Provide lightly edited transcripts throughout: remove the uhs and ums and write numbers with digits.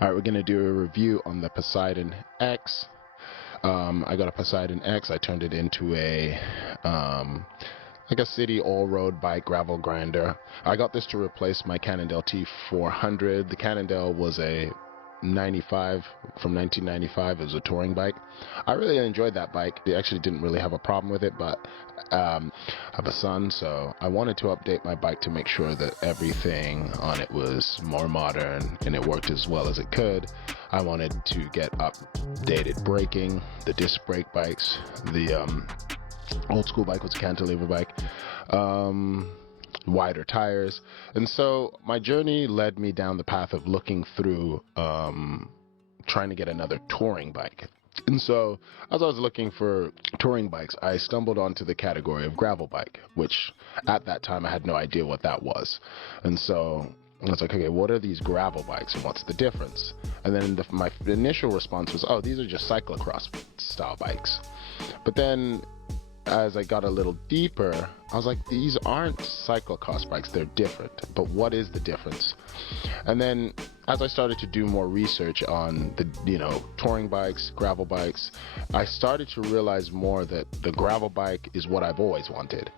All right, we're going to do a review on the Poseidon X. I got a Poseidon X. I turned it into like a city all-road bike gravel grinder. I got this to replace my Cannondale T400. The Cannondale was a 95 from 1995. It was a touring bike. I really enjoyed that bike. I actually didn't really have a problem with it, but I have a son, so I wanted to update my bike to make sure that everything on it was more modern and it worked as well as it could. I wanted to get updated braking, the disc brake bikes, the old school bike was a cantilever bike, wider tires, and so my journey led me down the path of looking through trying to get another touring bike. And so as I was looking for touring bikes, I stumbled onto the category of gravel bike, which at that time I had no idea what that was. And so I was like, okay, what are these gravel bikes and what's the difference? And then my initial response was, oh, these are just cyclocross style bikes. But then as I got a little deeper, I was like, these aren't cyclocross bikes, they're different. But what is the difference? And then as I started to do more research on the, touring bikes, gravel bikes, I started to realize more that the gravel bike is what I've always wanted.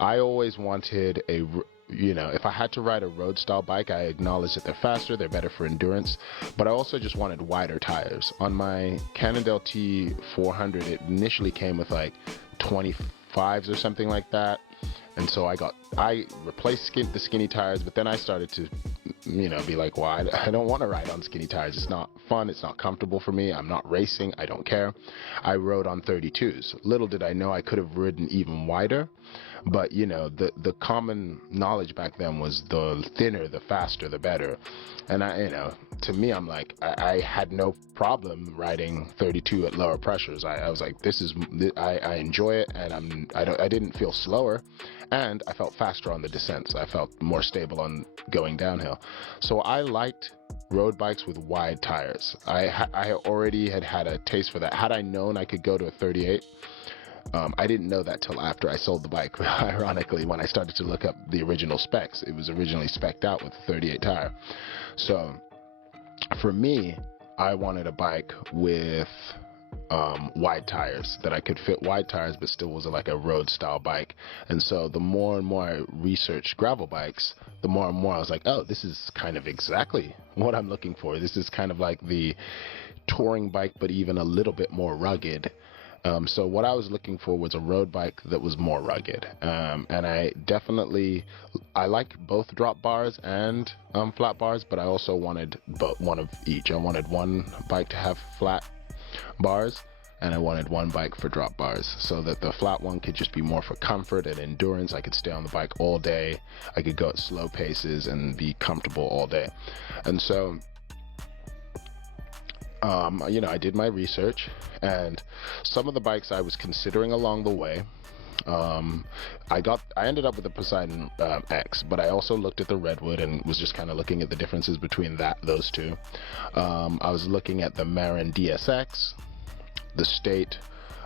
I always wanted if I had to ride a road style bike, I acknowledge that they're faster, they're better for endurance, but I also just wanted wider tires. On my Cannondale T400, it initially came with like 25s or something like that, and so I replaced the skinny tires, but then I started to be like, well, I don't want to ride on skinny tires. It's not fun, it's not comfortable for me, I'm not racing, I don't care. I rode on 32s. Little did I know I could have ridden even wider, but the common knowledge back then was the thinner, the faster, the better. And to me, I'm like, I had no problem riding 32 at lower pressures. I was like, I enjoy it, and I didn't feel slower, and I felt faster on the descents. I felt more stable on going downhill. So I liked road bikes with wide tires. I already had a taste for that. Had I known I could go to a 38, I didn't know that till after I sold the bike. Ironically, when I started to look up the original specs, it was originally spec'd out with a 38 tire. So for me, I wanted a bike with wide tires, that I could fit wide tires but still was like a road style bike. And so the more and more I researched gravel bikes, the more and more I was like, oh, this is kind of exactly what I'm looking for. This is kind of like the touring bike but even a little bit more rugged. So what I was looking for was a road bike that was more rugged, and I like both drop bars and flat bars, but I also wanted one of each. I wanted one bike to have flat bars, and I wanted one bike for drop bars, so that the flat one could just be more for comfort and endurance. I could stay on the bike all day, I could go at slow paces and be comfortable all day. And so I did my research, and some of the bikes I was considering along the way, I ended up with the Poseidon X, but I also looked at the Redwood and was just kind of looking at the differences between those two. I was looking at the Marin DSX, the State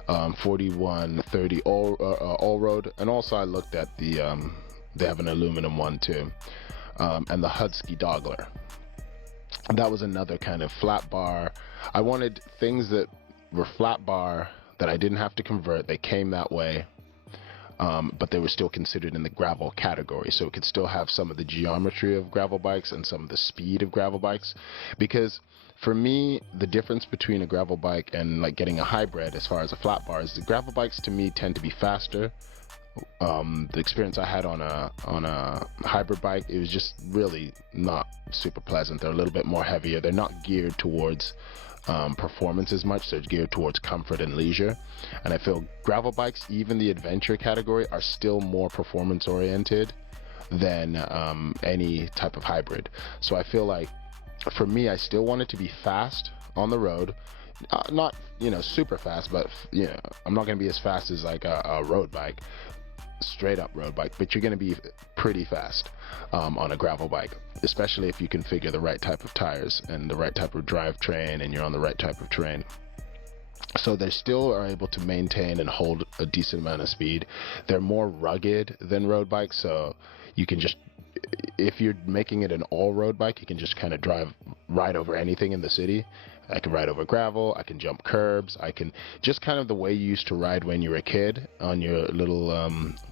4130 Allroad, and also I looked at they have an aluminum one too, and the Husky Dogler. That was another kind of flat bar. I wanted things that were flat bar that I didn't have to convert. They came that way, but they were still considered in the gravel category, so it could still have some of the geometry of gravel bikes and some of the speed of gravel bikes. Because for me, the difference between a gravel bike and like getting a hybrid as far as a flat bar is the gravel bikes to me tend to be faster. The experience I had on a hybrid bike, it was just really not super pleasant. They're a little bit more heavier. They're not geared towards performance as much. They're geared towards comfort and leisure. And I feel gravel bikes, even the adventure category, are still more performance oriented than any type of hybrid. So I feel like for me, I still want it to be fast on the road. Not super fast, but I'm not going to be as fast as like a road bike, straight up road bike, but you're going to be pretty fast on a gravel bike, especially if you configure the right type of tires and the right type of drivetrain and you're on the right type of terrain. So they still are able to maintain and hold a decent amount of speed. They're more rugged than road bikes, so you can just if you're making it an all-road bike, you can just kind of ride over anything in the city. I can ride over gravel, I can jump curbs, I can just kind of the way you used to ride when you were a kid on your little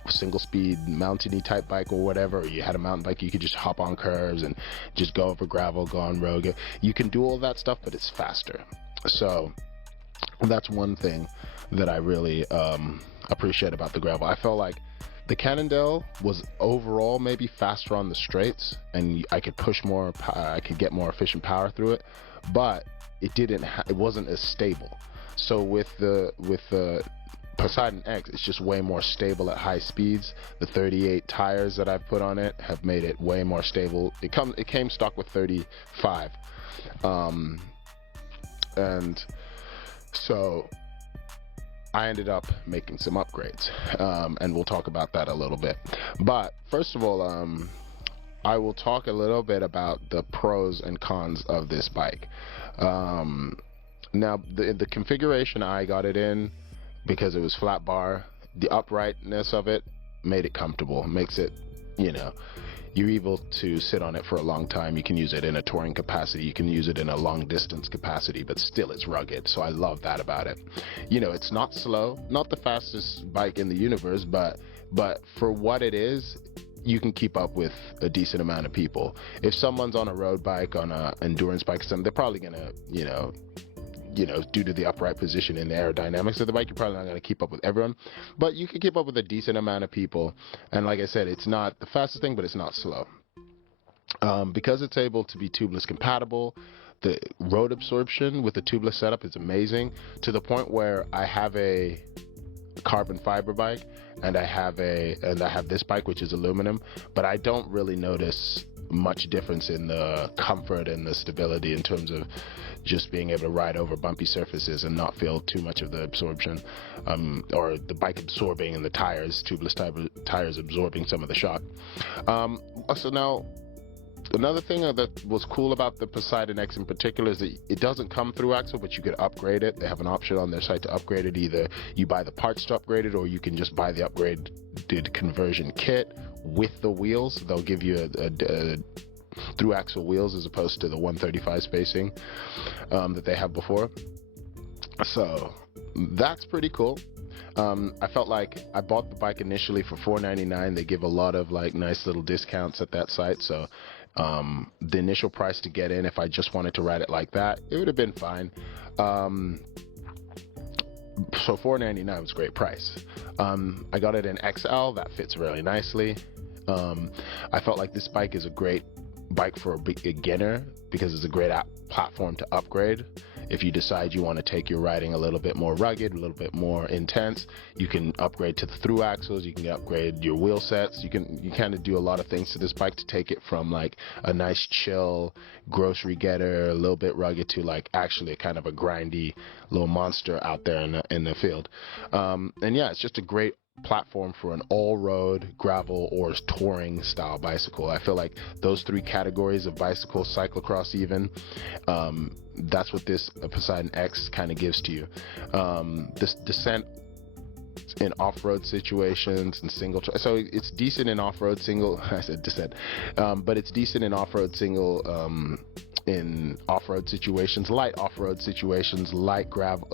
single-speed mountainy type bike or whatever, or you had a mountain bike, you could just hop on curves and just go over gravel, go on road. You can do all that stuff, but it's faster. So that's one thing that I really appreciate about the gravel. I felt like the Cannondale was overall maybe faster on the straights, and I could push more, I could get more efficient power through it, but it wasn't as stable. So with the Poseidon X, it's just way more stable at high speeds. The 38 tires that I've put on it have made it way more stable. It came stock with 35, and so I ended up making some upgrades, and we'll talk about that a little bit. But first of all, I will talk a little bit about the pros and cons of this bike. Now, the configuration I got it in, because it was flat bar, the uprightness of it made it comfortable, makes it, you're able to sit on it for a long time. You can use it in a touring capacity, you can use it in a long distance capacity, but still it's rugged, so I love that about it. It's not slow, not the fastest bike in the universe, but for what it is, you can keep up with a decent amount of people. If someone's on a road bike, on a endurance bike, they're probably gonna, due to the upright position and the aerodynamics of the bike, you're probably not going to keep up with everyone, but you can keep up with a decent amount of people. And like I said, it's not the fastest thing, but it's not slow. Because it's able to be tubeless compatible, the road absorption with the tubeless setup is amazing, to the point where I have a carbon fiber bike and I have this bike which is aluminum, but I don't really notice much difference in the comfort and the stability in terms of just being able to ride over bumpy surfaces and not feel too much of the absorption, or the bike absorbing and the tubeless tires absorbing some of the shock. So now, another thing that was cool about the Poseidon X in particular is that it doesn't come through axle, but you could upgrade it. They have an option on their site to upgrade it. Either you buy the parts to upgrade it, or you can just buy the upgraded conversion kit with the wheels. They'll give you a through axle wheels as opposed to the 135 spacing that they have before. So that's pretty cool. I felt like I bought the bike initially for $499. They give a lot of nice little discounts at that site, so the initial price to get in, if I just wanted to ride it like that, it would have been fine. So $499 was a great price. I got it in XL. That fits really nicely. I felt like this bike is a great bike for a beginner because it's a great platform to upgrade. If you decide you want to take your riding a little bit more rugged, a little bit more intense, you can upgrade to the through axles, you can upgrade your wheel sets, you kind of do a lot of things to this bike to take it from a nice chill grocery getter, a little bit rugged, to actually kind of a grindy little monster out there in the field. And yeah, it's just a great platform for an all-road, gravel, or touring style bicycle. I feel like those three categories of bicycle, cyclocross even, that's what this Poseidon X kind of gives to you. This descent in off-road situations and so it's decent in off-road single, I said descent, but it's decent in off-road single, in off-road situations, light off-road situations, light gravel,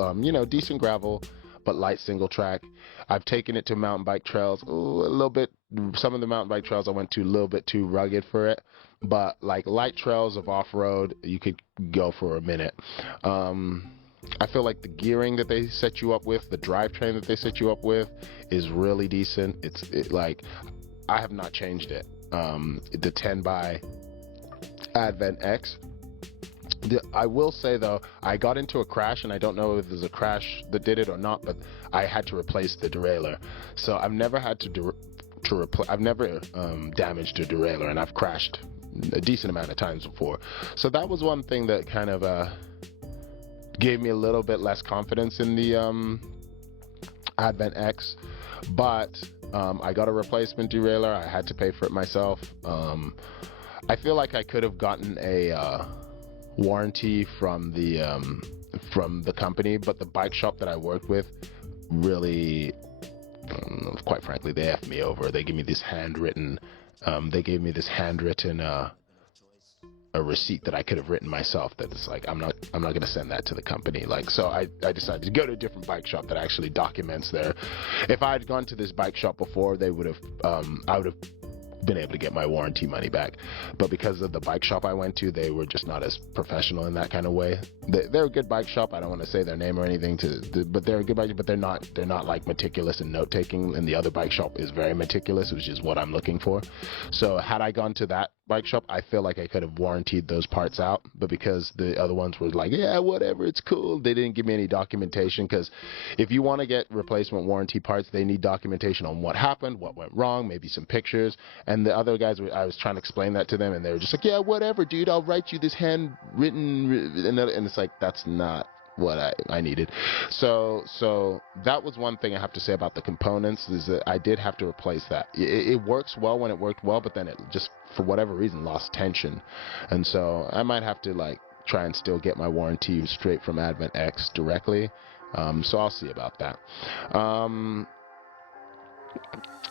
decent gravel, but light single track. I've taken it to mountain bike trails a little bit. Some of the mountain bike trails I went to a little bit too rugged for it, but light trails of off-road, you could go for a minute. I feel like the gearing that they set you up with, the drivetrain that they set you up with, is really decent. I have not changed it. The 10 by Advent X. I will say though, I got into a crash, and I don't know if there's a crash that did it or not, but I had to replace the derailleur. So I've never had I've never damaged a derailleur, and I've crashed a decent amount of times before. So that was one thing that kind of gave me a little bit less confidence in the Advent X. But I got a replacement derailleur. I had to pay for it myself. I feel like I could have gotten a warranty from the company, but the bike shop that I worked with really quite frankly, they effed me over. They gave me this handwritten a receipt that I could have written myself that it's like I'm not going to send that to the company. Like, so I decided to go to a different bike shop that actually documents their. If I had gone to this bike shop before, they would have I would have been able to get my warranty money back, but because of the bike shop I went to, they were just not as professional in that kind of way. They're a good bike shop. I don't want to say their name or anything but they're a good bike shop, but they're not like meticulous in note taking, and the other bike shop is very meticulous, which is what I'm looking for. So had I gone to that bike shop, I feel like I could have warrantied those parts out, but because the other ones were like, yeah, whatever, it's cool, they didn't give me any documentation, because if you want to get replacement warranty parts, they need documentation on what happened, what went wrong, maybe some pictures. And the other guys, I was trying to explain that to them, and they were just like, yeah, whatever, dude, I'll write you this handwritten, and it's like, that's not what I needed. So that was one thing I have to say about the components, is that I did have to replace that. It works well when it worked well, but then it just, for whatever reason, lost tension. And so I might have to like try and still get my warranty straight from Advent X directly. So I'll see about that.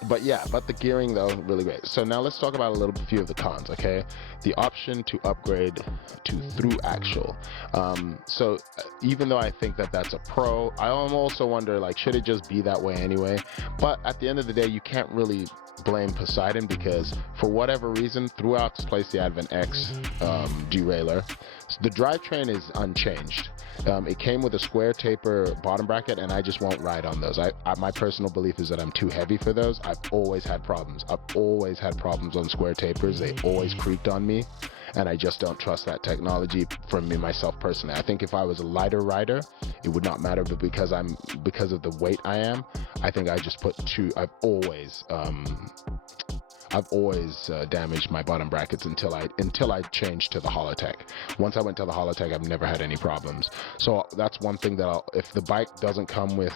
But the gearing though, really great. So now let's talk about a few of the cons, okay? The option to upgrade to Thru Actual. So even though I think that that's a pro, I also wonder, like, should it just be that way anyway? But at the end of the day, you can't really blame Poseidon, because for whatever reason, throughout place the Advent X derailleur, the drivetrain is unchanged. It came with a square taper bottom bracket, and I just won't ride on those. My personal belief is that I'm too heavy for those. I've always had problems on square tapers. They always creaked on me, and I just don't trust that technology for me, myself personally. I think if I was a lighter rider, it would not matter, but because of the weight I am, I think I just put two. I've always damaged my bottom brackets until I changed to the Holotech. Once I went to the Holotech, I've never had any problems. So that's one thing that if the bike doesn't come with,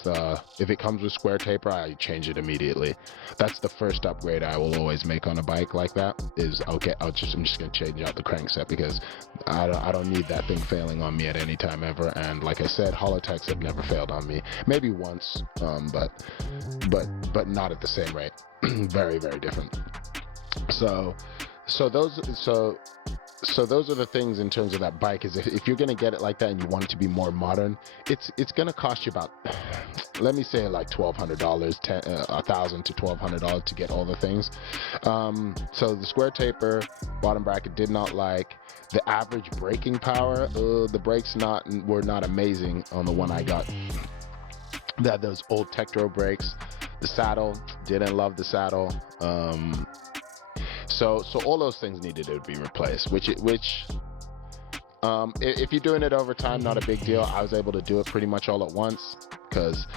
if it comes with square taper, I change it immediately. That's the first upgrade I will always make on a bike like that. Is I'm just gonna change out the crankset, because I don't need that thing failing on me at any time ever. And like I said, Holotechs have never failed on me. Maybe once, but not at the same rate. Very, very different. So those are the things in terms of that bike. Is if you're gonna get it like that and you want it to be more modern, it's gonna cost you about, let me say, like $1,200, $1,000 to $1,200 to get all the things. So the square taper bottom bracket did not like. The average braking power, the brakes were not amazing on the one I got. They had those old Tektro brakes. The saddle, didn't love the saddle. So all those things needed to be replaced, which if you're doing it over time, not a big deal. I was able to do it pretty much all at once, because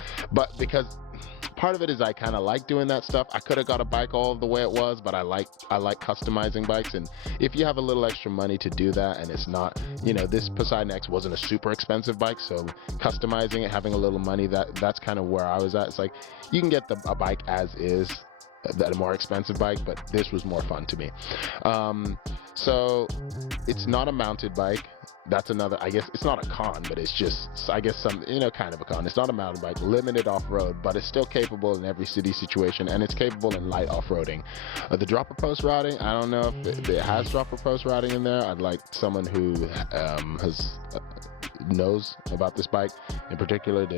part of it is I kind of like doing that stuff. I could have got a bike all the way it was, but I like customizing bikes, and if you have a little extra money to do that, and it's not, this Poseidon X wasn't a super expensive bike, so customizing it, having a little money, that's kind of where I was at. It's like, you can get a bike as is, a more expensive bike, but this was more fun to me. So it's not a mounted bike. That's another, I guess it's not a con, but it's just, I guess, some, kind of a con. It's not a mountain bike, limited off-road, but it's still capable in every city situation, and it's capable in light off-roading. The dropper post routing, I don't know if it has dropper post routing in there. I'd like someone who knows about this bike in particular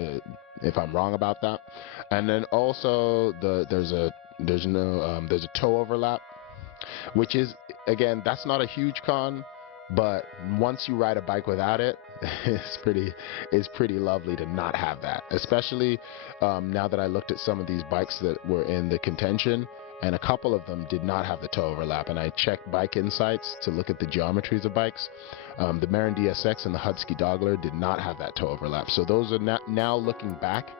if I'm wrong about that. And then also there's a toe overlap, which is, again, that's not a huge con, but once you ride a bike without it, it's pretty lovely to not have that. Especially now that I looked at some of these bikes that were in the contention, and a couple of them did not have the toe overlap, and I checked Bike Insights to look at the geometries of bikes. The Marin DSX and the Husky Doggler did not have that toe overlap. So those are now looking back,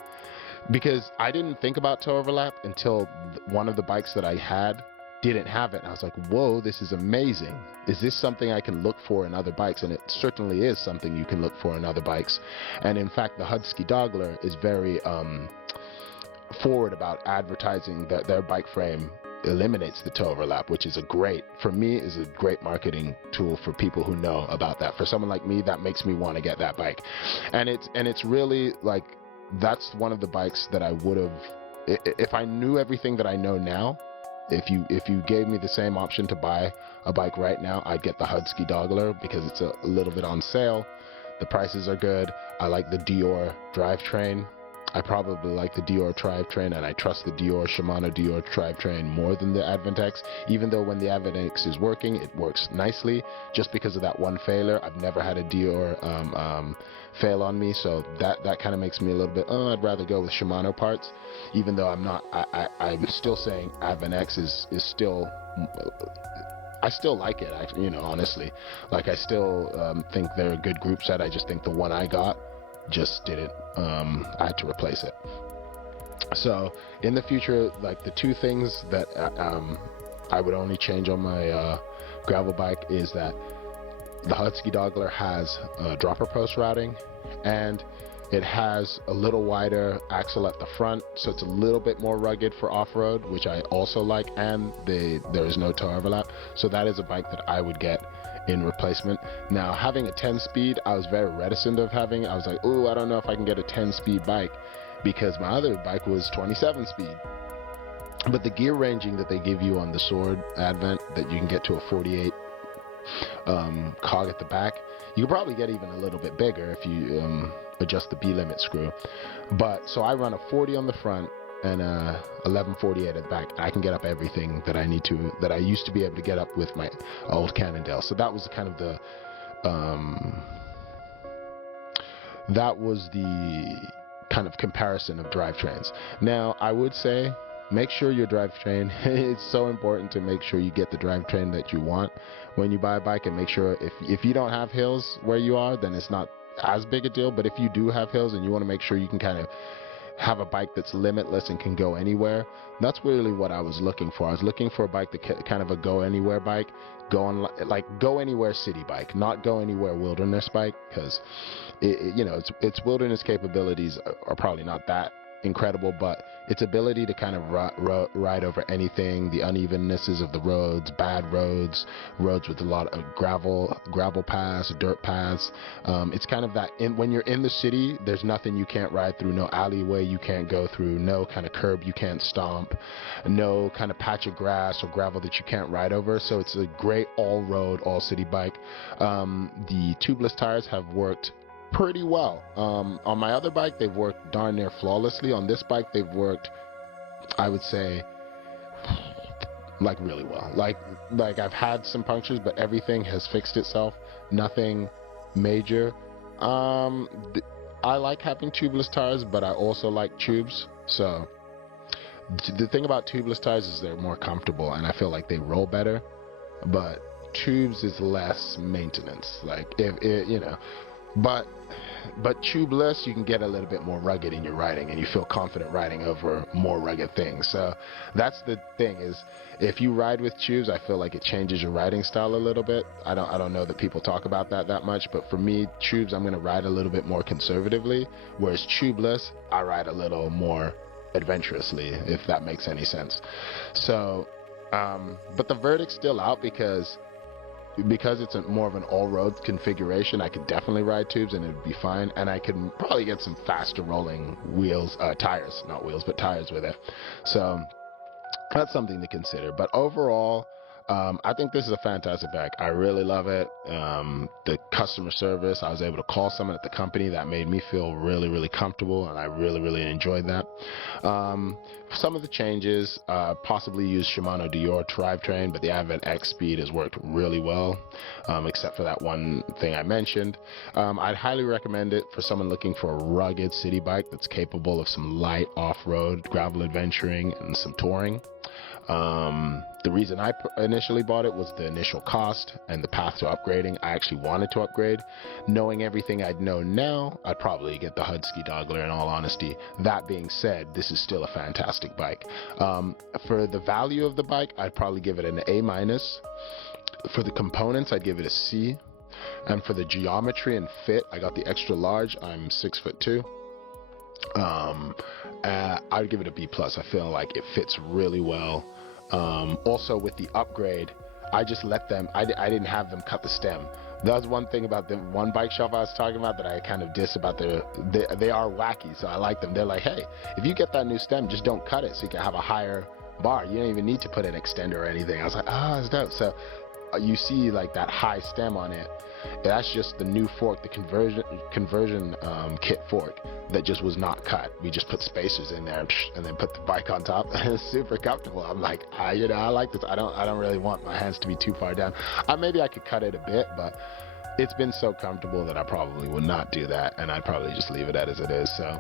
because I didn't think about toe overlap until one of the bikes that I had didn't have it, and I was like, whoa, this is amazing. Is this something I can look for in other bikes? And it certainly is something you can look for in other bikes. And in fact, the Husky Doggler is very forward about advertising that their bike frame eliminates the toe overlap, which is a great marketing tool for people who know about that. For someone like me, that makes me want to get that bike. And it's really like, that's one of the bikes that I would have if I knew everything that I know now, if you gave me the same option to buy a bike right now, I'd get the Husky Doggler because it's a little bit on sale. The prices are good. I like the Dior drivetrain. I probably like the Dior drivetrain, and I trust the Shimano Dior drivetrain more than the Advent X, even though when the Advent X is working, it works nicely. Just because of that one failure, I've never had a Dior fail on me, so that kind of makes me a little bit, I'd rather go with Shimano parts, even though I'm still saying Advent X is still, I still like it, honestly. Like, I still think they're a good group set. I just think the one I got just didn't, I had to replace it. So in the future, like, the two things that I would only change on my gravel bike is that the Husky Doggler has dropper post routing, and it has a little wider axle at the front, so it's a little bit more rugged for off-road, which I also like, and there is no toe overlap. So that is a bike that I would get in replacement. Now, having a 10-speed, I was very reticent of having. I was like, oh, I don't know if I can get a 10-speed bike, because my other bike was 27-speed. But the gear ranging that they give you on the Sword Advent, that you can get to a 48 cog at the back, you could probably get even a little bit bigger if you adjust the B-limit screw. But so I run a 40 on the front and 1148 at the back. I can get up everything that I need to, that I used to be able to get up with my old Cannondale. So that was kind of the kind of comparison of drivetrains. Now, I would say, make sure your drivetrain, it's so important to make sure you get the drivetrain that you want when you buy a bike, and make sure if you don't have hills where you are, then it's not as big a deal. But if you do have hills and you want to make sure you can kind of have a bike that's limitless and can go anywhere, that's really what I was looking for. I was looking for a bike that kind of a go anywhere bike, go anywhere city bike, not go anywhere wilderness bike, because its wilderness capabilities are probably not that incredible, but its ability to kind of ride over anything, the unevennesses of the roads, bad roads with a lot of gravel paths, dirt paths, it's kind of that, when you're in the city, there's nothing you can't ride through, no alleyway you can't go through, no kind of curb you can't stomp, no kind of patch of grass or gravel that you can't ride over. So it's a great all-road, all-city bike. The tubeless tires have worked pretty well. On my other bike, they've worked darn near flawlessly. On this bike, they've worked, I would say, like really well. Like I've had some punctures, but everything has fixed itself. Nothing major. I like having tubeless tires, but I also like tubes. So the thing about tubeless tires is they're more comfortable, and I feel like they roll better. But tubes is less maintenance. Like But tubeless, you can get a little bit more rugged in your riding, and you feel confident riding over more rugged things. So that's the thing, is if you ride with tubes, I feel like it changes your riding style a little bit. I don't know that people talk about that much, but for me, tubes, I'm going to ride a little bit more conservatively, whereas tubeless, I ride a little more adventurously, if that makes any sense. So but the verdict's still out, because it's more of an all-road configuration. I could definitely ride tubes and it would be fine, and I could probably get some faster rolling tires with it. So that's something to consider. But overall, I think this is a fantastic bike. I really love it. The customer service, I was able to call someone at the company that made me feel really, really comfortable, and I really, really enjoyed that. Some of the changes, possibly use Shimano Dior drivetrain, but the Advent X speed has worked really well, except for that one thing I mentioned. I'd highly recommend it for someone looking for a rugged city bike that's capable of some light off-road gravel adventuring and some touring. The reason I initially bought it was the initial cost and the path to upgrading. I actually wanted to upgrade. Knowing everything I know now, I'd probably get the Husky Doggler, in all honesty. That being said, this is still a fantastic bike. For the value of the bike, I'd probably give it an A-. For the components, I'd give it a C. And for the geometry and fit, I got the extra large. I'm 6'2". I'd give it a B+. I feel like it fits really well. Also with the upgrade, I just let them, I didn't have them cut the stem. That's one thing about the one bike shop I was talking about that I kind of diss about they are wacky, so I like them. They're like, hey, if you get that new stem, just don't cut it so you can have a higher bar. You don't even need to put an extender or anything. I was like, oh, it's dope. So you see like that high stem on it. That's just the new fork, the conversion kit fork that just was not cut. We just put spacers in there and then put the bike on top. It's super comfortable. I'm like, I like this. I don't really want my hands to be too far down. Maybe I could cut it a bit, but it's been so comfortable that I probably would not do that, and I'd probably just leave it as it is. So,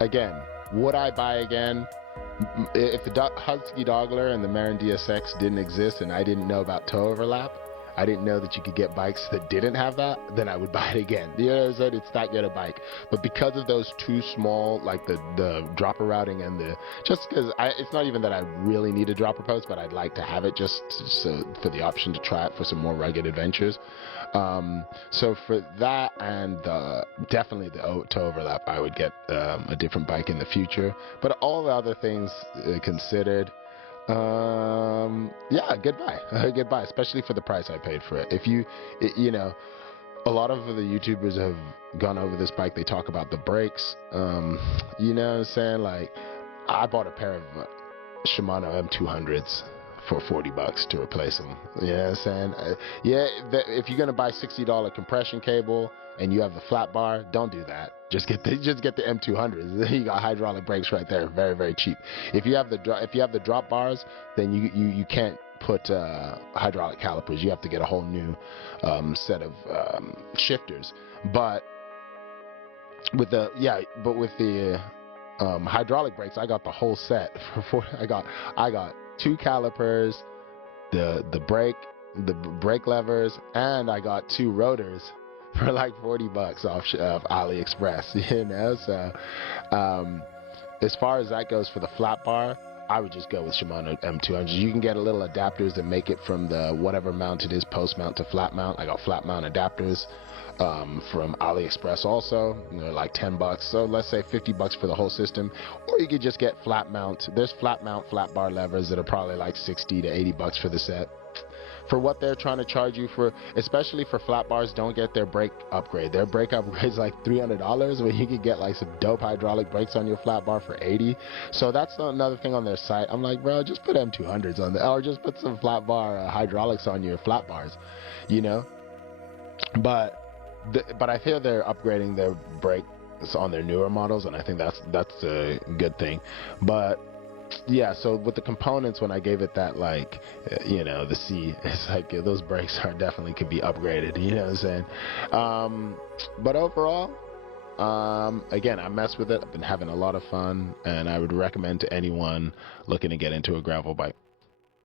again, would I buy again? If the Husky Doggler and the Marin DSX didn't exist and I didn't know about toe overlap, I didn't know that you could get bikes that didn't have that, then I would buy it again. You know what I said? It's that good a bike. But because of those two small, like the dropper routing and just because it's not even that I really need a dropper post, but I'd like to have it just so for the option to try it for some more rugged adventures. So for that and definitely the toe overlap, I would get a different bike in the future. But all the other things considered, yeah, goodbye, especially for the price I paid for it. If you know, a lot of the YouTubers have gone over this bike. They talk about the brakes. You know what I'm saying? Like, I bought a pair of Shimano M200s for $40 to replace them. You know what I'm saying? If you're gonna buy $60 compression cable and you have the flat bar, don't do that. Just get the M200s. You got hydraulic brakes right there, very, very cheap. If you have the drop bars, then you can't put hydraulic calipers. You have to get a whole new set of shifters. But with the hydraulic brakes, I got the whole set I got 2 calipers, the brake levers, and I got 2 rotors for like $40 off AliExpress, you know. So as far as that goes for the flat bar, I would just go with Shimano M200. You can get a little adapters that make it from the whatever mount it is, post mount to flat mount. I got flat mount adapters from AliExpress also. They're like $10, so let's say $50 for the whole system. Or you could just get flat mount. There's flat mount flat bar levers that are probably like $60 to $80 for the set. For what they're trying to charge you for, especially for flat bars, don't get their brake upgrade. Their brake upgrade is like $300, when you can get like some dope hydraulic brakes on your flat bar for $80. So that's another thing on their site. I'm like, bro, just put M200s on there, or just put some flat bar hydraulics on your flat bars, you know. But I hear they're upgrading their brakes on their newer models, and I think that's a good thing. But yeah, so with the components, when I gave it that, like, you know, the C, it's like those brakes are definitely could be upgraded, you know what I'm saying? But overall, again, I messed with it. I've been having a lot of fun, and I would recommend to anyone looking to get into a gravel bike.